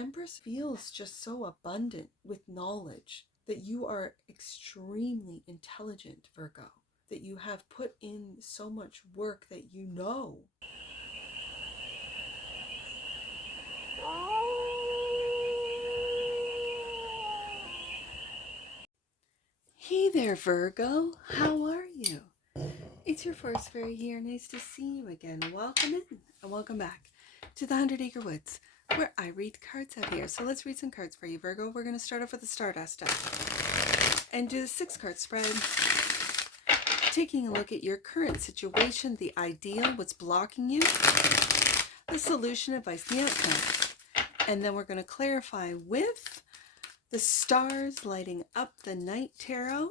Empress feels just so abundant with knowledge that you are extremely intelligent, Virgo, that you have put in so much work that you know. Hey there, Virgo. How are you? It's your Forest Fairy here. Nice to see you again. Welcome in and welcome back to the 100 Acre Woods, where I read cards out here. So let's read some cards for you, Virgo. We're going to start off with the Stardust deck and do the 6-card spread, taking a look at your current situation, the ideal, what's blocking you, the solution, advice, the outcome. And then we're going to clarify with the stars lighting up the night tarot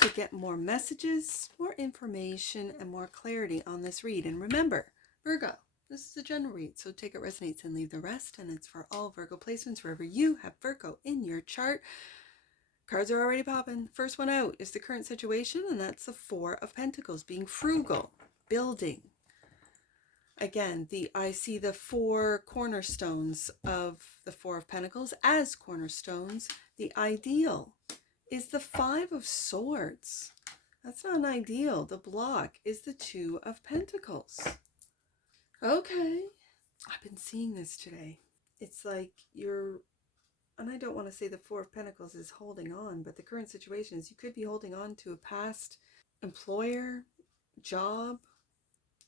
to get more messages, more information, and more clarity on this read. And remember, Virgo, this is a general read, so take it resonates and leave the rest. And it's for all Virgo placements wherever you have Virgo in your chart. Cards are already popping. First one out is the current situation, and that's the 4 of Pentacles, being frugal, building. Again, I see the 4 cornerstones of the 4 of Pentacles as cornerstones. The ideal is the 5 of Swords. That's not an ideal. The block is the 2 of Pentacles. Okay. I've been seeing this today. It's like you're, and I don't want to say the 4 of Pentacles is holding on, but the current situation is you could be holding on to a past employer, job,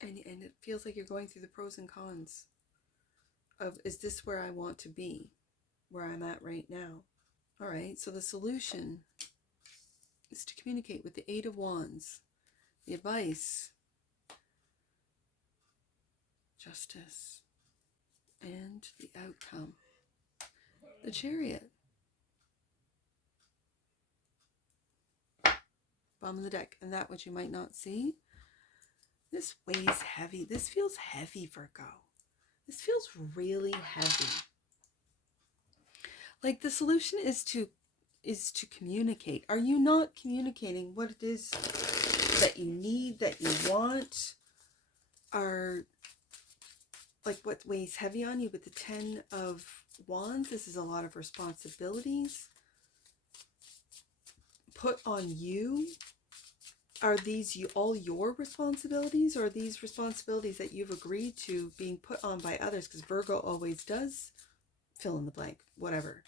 and it feels like you're going through the pros and cons of, is this where I want to be, where I'm at right now? All right, so the solution is to communicate with the 8 of Wands. The advice, justice, and the outcome, the Chariot. Bottom of the deck, and that which you might not see. This weighs heavy. This feels heavy, Virgo. This feels really heavy. Like the solution is to communicate. Are you not communicating what it is that you need, that you want? Are like what weighs heavy on you with the 10 of Wands? This is a lot of responsibilities put on you. Are these all your responsibilities, or are these responsibilities that you've agreed to being put on by others? Because Virgo always does fill in the blank, whatever.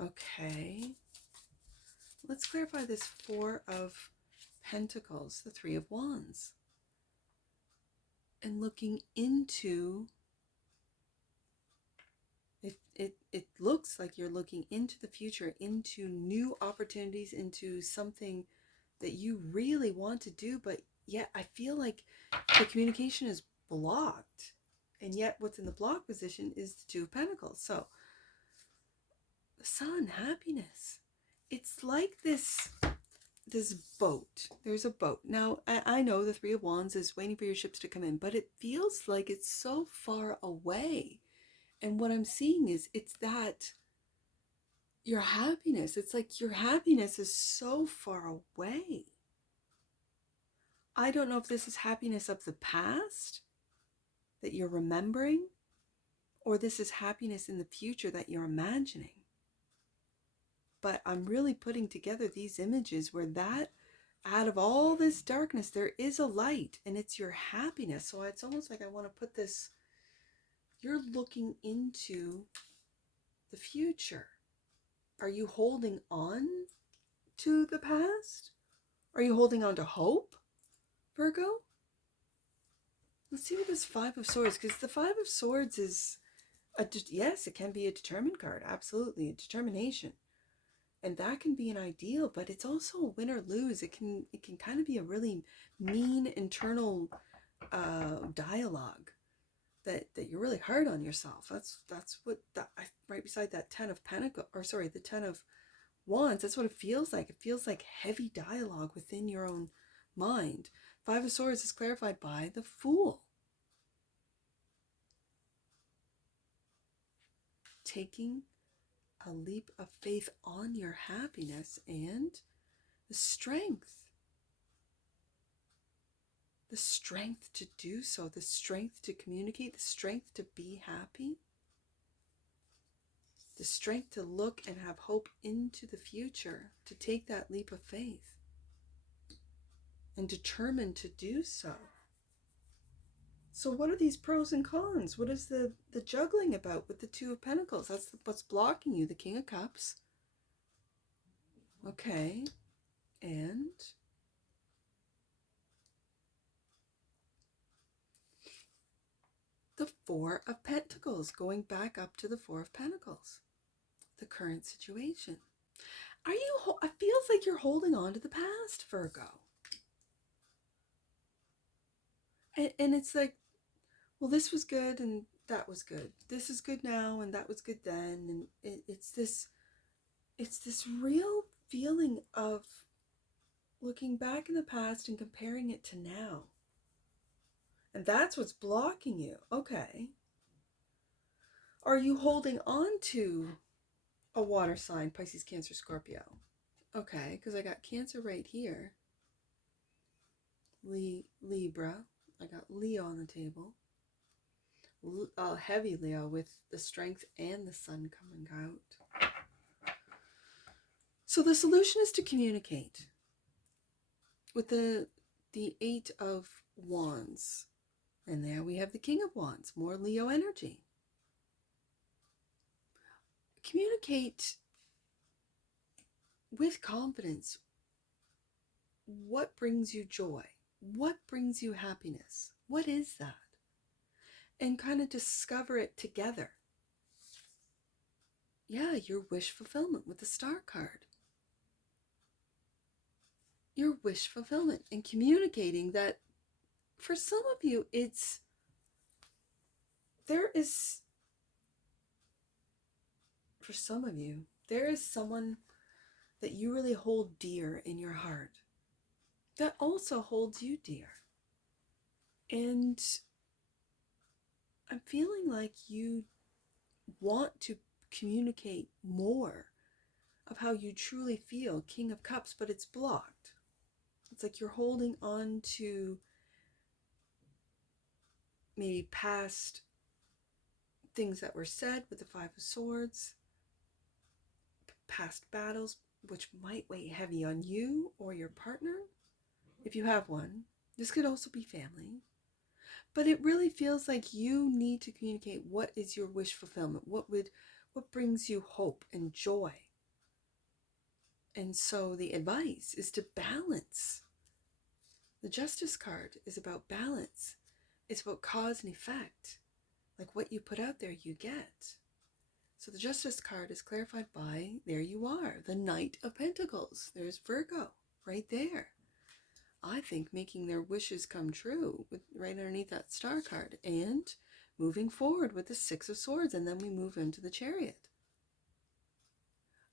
Okay. Let's clarify this 4 of Pentacles, the 3 of Wands. And looking into, it looks like you're looking into the future, into new opportunities, into something that you really want to do, but yet I feel like the communication is blocked. And yet what's in the block position is the 2 of Pentacles. So the Sun, happiness. It's like this boat. There's a boat. Now, I know the 3 of Wands is waiting for your ships to come in, but it feels like it's so far away. And what I'm seeing is it's that your happiness. It's like your happiness is so far away. I don't know if this is happiness of the past that you're remembering, or this is happiness in the future that you're imagining. But I'm really putting together these images where that, out of all this darkness, there is a light, and it's your happiness. So it's almost like I want to put this, you're looking into the future. Are you holding on to the past? Are you holding on to hope, Virgo? Let's see what this 5 of Swords, because the 5 of Swords is, yes, it can be a determined card, absolutely, a determination. And that can be an ideal, but it's also a win or lose. It can kind of be a really mean internal dialogue that you're really hard on yourself. That's what right beside that 10 of Pentacles, or sorry, the 10 of Wands. That's what it feels like. It feels like heavy dialogue within your own mind. 5 of Swords is clarified by the Fool. Taking a leap of faith on your happiness and the strength. The strength to do so, the strength to communicate, the strength to be happy. the strength to look and have hope into the future, to take that leap of faith, and determined to do so. So what are these pros and cons? What is the juggling about with the Two of Pentacles? That's what's blocking you, the King of Cups. Okay, and the Four of Pentacles, going back up to the Four of Pentacles, the current situation. It feels like you're holding on to the past, Virgo. And it's like, well, this was good and that was good. This is good now and that was good then. And it's this real feeling of looking back in the past and comparing it to now. And that's what's blocking you. Okay. Are you holding on to a water sign, Pisces, Cancer, Scorpio? Okay, because I got Cancer right here. Libra. I got Leo on the table. Heavy Leo with the strength and the sun coming out. So the solution is to communicate. With the Eight of Wands. And there we have the King of Wands, more Leo energy. Communicate with confidence. What brings you joy? What brings you happiness? What is that? And kind of discover it together. Yeah, your wish fulfillment with the Star card. Your wish fulfillment and communicating that for some of you, there is someone that you really hold dear in your heart that also holds you dear. And I'm feeling like you want to communicate more of how you truly feel, King of Cups, but it's blocked. It's like you're holding on to maybe past things that were said with the Five of Swords, past battles, which might weigh heavy on you or your partner, if you have one. This could also be family. But it really feels like you need to communicate what is your wish fulfillment, what brings you hope and joy. And so the advice is to balance. The Justice card is about balance. It's about cause and effect. Like what you put out there, you get. So the Justice card is clarified by, there you are, the Knight of Pentacles. There's Virgo right there. I think making their wishes come true right underneath that Star card, and moving forward with the Six of Swords, and then we move into the Chariot.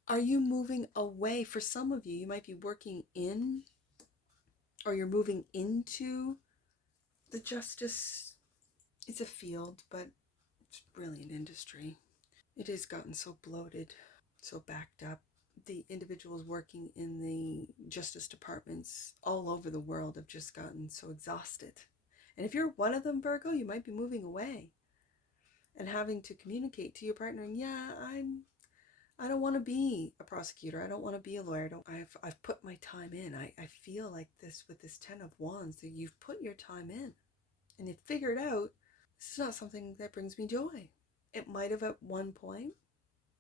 Are you moving away? For some of you, you might be working in, or you're moving into the Justice. It's a field, but it's really an industry. It has gotten so bloated, so backed up. The individuals working in the justice departments all over the world have just gotten so exhausted. And if you're one of them, Virgo, you might be moving away and having to communicate to your partner, yeah, I don't want to be a prosecutor. I don't want to be a lawyer. I've put my time in. I feel like this with this Ten of Wands, that you've put your time in and you've figured out this is not something that brings me joy. It might have at one point,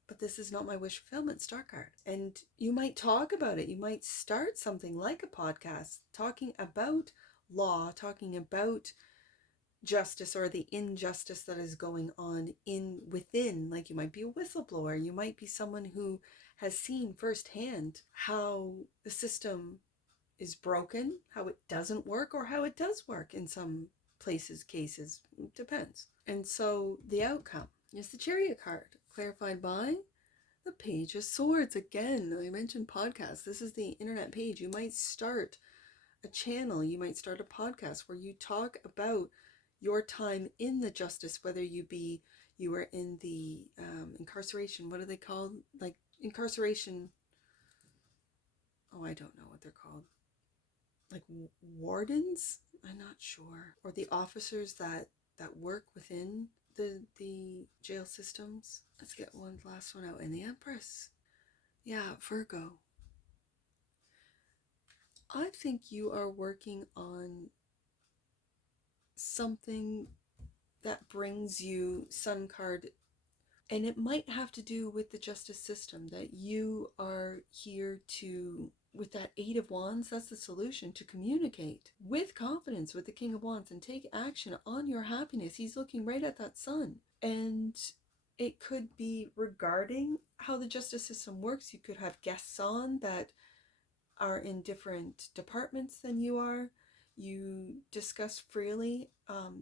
but this is not my wish fulfillment Star card. And you might talk about it. You might start something like a podcast talking about law, talking about justice or the injustice that is going on within. Like you might be a whistleblower. You might be someone who has seen firsthand how the system is broken, how it doesn't work, or how it does work in some places, cases. It depends. And so the outcome is the Chariot card, clarified by the Page of Swords. Again, I mentioned podcasts. This is the internet page. You might start a channel. You might start a podcast where you talk about your time in the justice, whether you were in the incarceration. What are they called? Like incarceration. Oh, I don't know what they're called. Like wardens? I'm not sure. Or the officers that work within the jail systems. Let's get one last one out. And the Empress. Yeah, Virgo. I think you are working on something that brings you Sun card, and it might have to do with the justice system, that you are here to, with that Eight of Wands, that's the solution, to communicate with confidence with the King of Wands and take action on your happiness. He's looking right at that sun. And it could be regarding how the justice system works. You could have guests on that are in different departments than you are. You discuss freely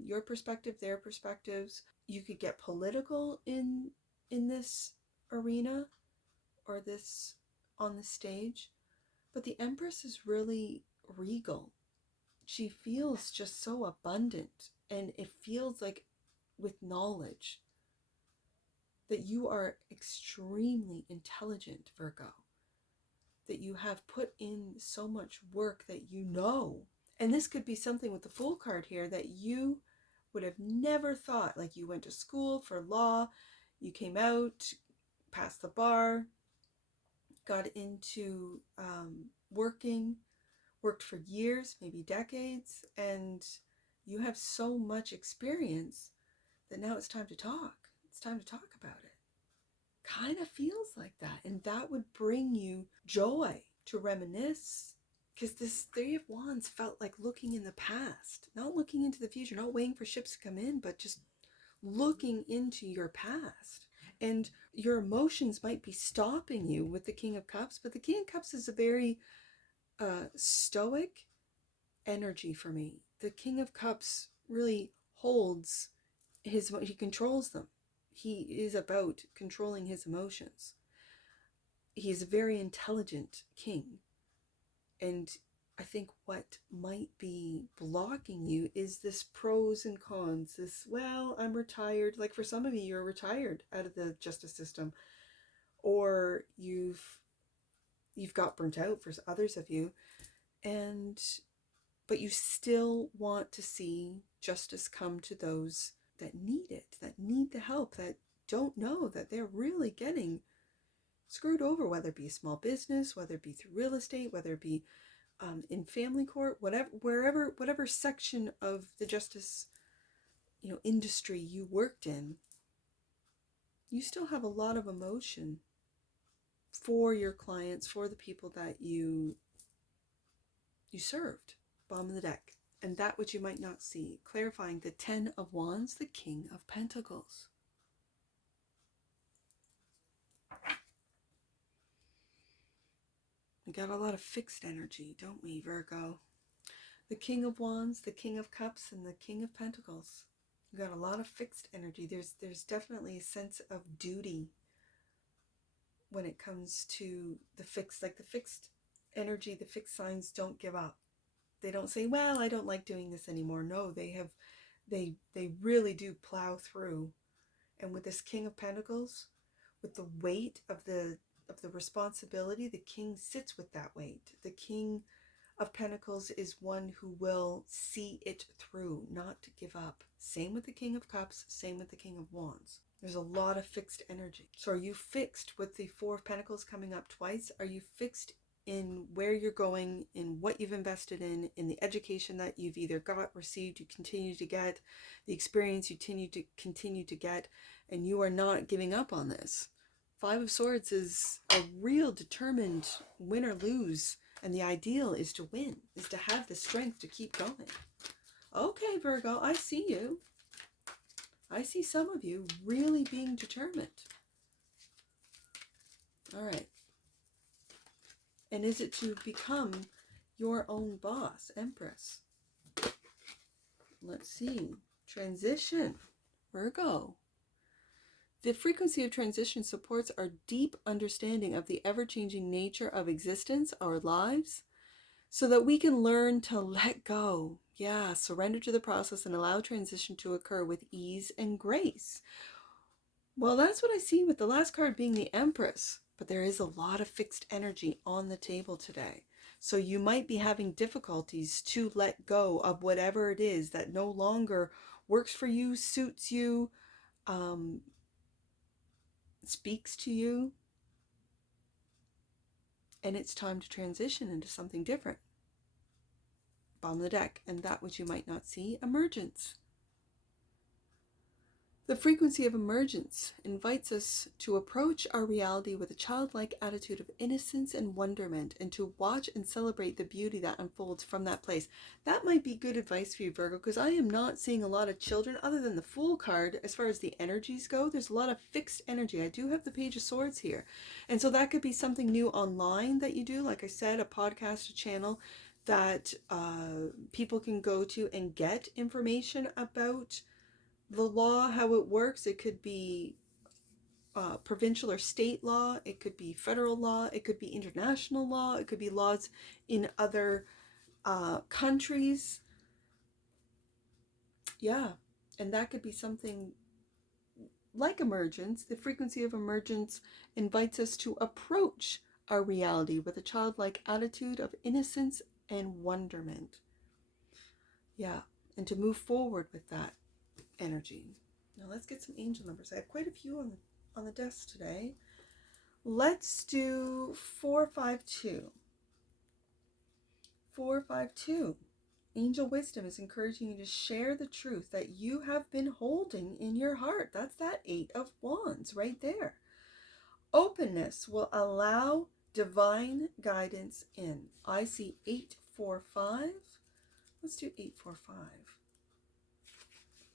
your perspective, their perspectives. You could get political in this arena or this on the stage. But the Empress is really regal. She feels just so abundant, and it feels like with knowledge that you are extremely intelligent, Virgo, that you have put in so much work that you know. And this could be something with the Fool card here that you would have never thought. Like, you went to school for law, you came out, passed the bar, got into worked for years, maybe decades, and you have so much experience that now it's time to talk. It's time to talk about it. Kind of feels like that. And that would bring you joy to reminisce, because this Three of Wands felt like looking in the past, not looking into the future, not waiting for ships to come in, but just looking into your past. And your emotions might be stopping you with the King of Cups, but the King of Cups is a very stoic energy for me. The King of Cups really holds he controls them. He is about controlling his emotions. He's a very intelligent king. And I think what might be blocking you is this pros and cons. This, well, I'm retired. Like, for some of you, you're retired out of the justice system. Or you've got burnt out for others of you. But you still want to see justice come to those that need it, that need the help, that don't know that they're really getting screwed over, whether it be a small business, whether it be through real estate, whether it be in family court, whatever section of the justice industry you worked in, you still have a lot of emotion for your clients, for the people that you served. Bottom of the deck. And that which you might not see. Clarifying the Ten of Wands, the King of Pentacles. We got a lot of fixed energy, don't we, Virgo? The King of Wands, the King of Cups, and the King of Pentacles. We got a lot of fixed energy. There's definitely a sense of duty when it comes to the fixed, like the fixed energy, the fixed signs don't give up. They don't say, well, I don't like doing this anymore. No, they really do plow through. And with this King of Pentacles, with the weight of the responsibility, the king sits with that weight. The King of Pentacles is one who will see it through, not to give up. Same with the King of Cups, same with the King of Wands. There's a lot of fixed energy. So are you fixed with the Four of Pentacles coming up twice? Are you fixed in where you're going, in what you've invested in the education that you've either got, received, you continue to get, the experience you continue to get, and you are not giving up on this? Five of Swords is a real determined win or lose, and the ideal is to win, is to have the strength to keep going. Okay, Virgo, I see you. I see some of you really being determined. All right. And is it to become your own boss, Empress? Let's see. Transition, Virgo. The frequency of transition supports our deep understanding of the ever-changing nature of existence, our lives, so that we can learn to let go. Yeah, surrender to the process and allow transition to occur with ease and grace. Well, that's what I see with the last card being the Empress. But there is a lot of fixed energy on the table today. So you might be having difficulties to let go of whatever it is that no longer works for you, suits you, speaks to you, and it's time to transition into something different. Bottom of the deck, and that which you might not see, emergence. The frequency of emergence invites us to approach our reality with a childlike attitude of innocence and wonderment, and to watch and celebrate the beauty that unfolds from that place. That might be good advice for you, Virgo, because I am not seeing a lot of children other than the Fool card. As far as the energies go, there's a lot of fixed energy. I do have the Page of Swords here, and so that could be something new online that you do, like I said, a podcast, a channel that people can go to and get information about the law, how it works. It could be provincial or state law, it could be federal law, it could be international law, it could be laws in other countries. Yeah, and that could be something like emergence. The frequency of emergence invites us to approach our reality with a childlike attitude of innocence and wonderment. Yeah, and to move forward with that energy. Now let's get some angel numbers. I have quite a few on the desk today. Let's do 452. 452. Angel wisdom is encouraging you to share the truth that you have been holding in your heart. That's that 8 of Wands right there. Openness will allow divine guidance in. I see 845. Let's do 845.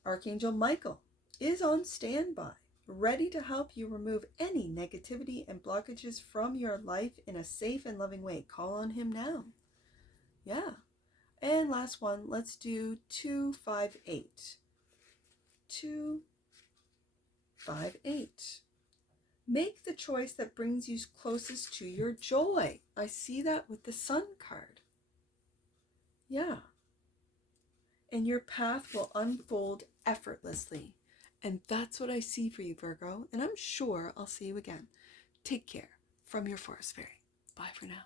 Archangel Michael is on standby, ready to help you remove any negativity and blockages from your life in a safe and loving way. Call on him now. Yeah. And last one, let's do 258. 258. Make the choice that brings you closest to your joy. I see that with the Sun card. Yeah. And your path will unfold effortlessly. And that's what I see for you, Virgo. And I'm sure I'll see you again. Take care from your Forest Fairy. Bye for now.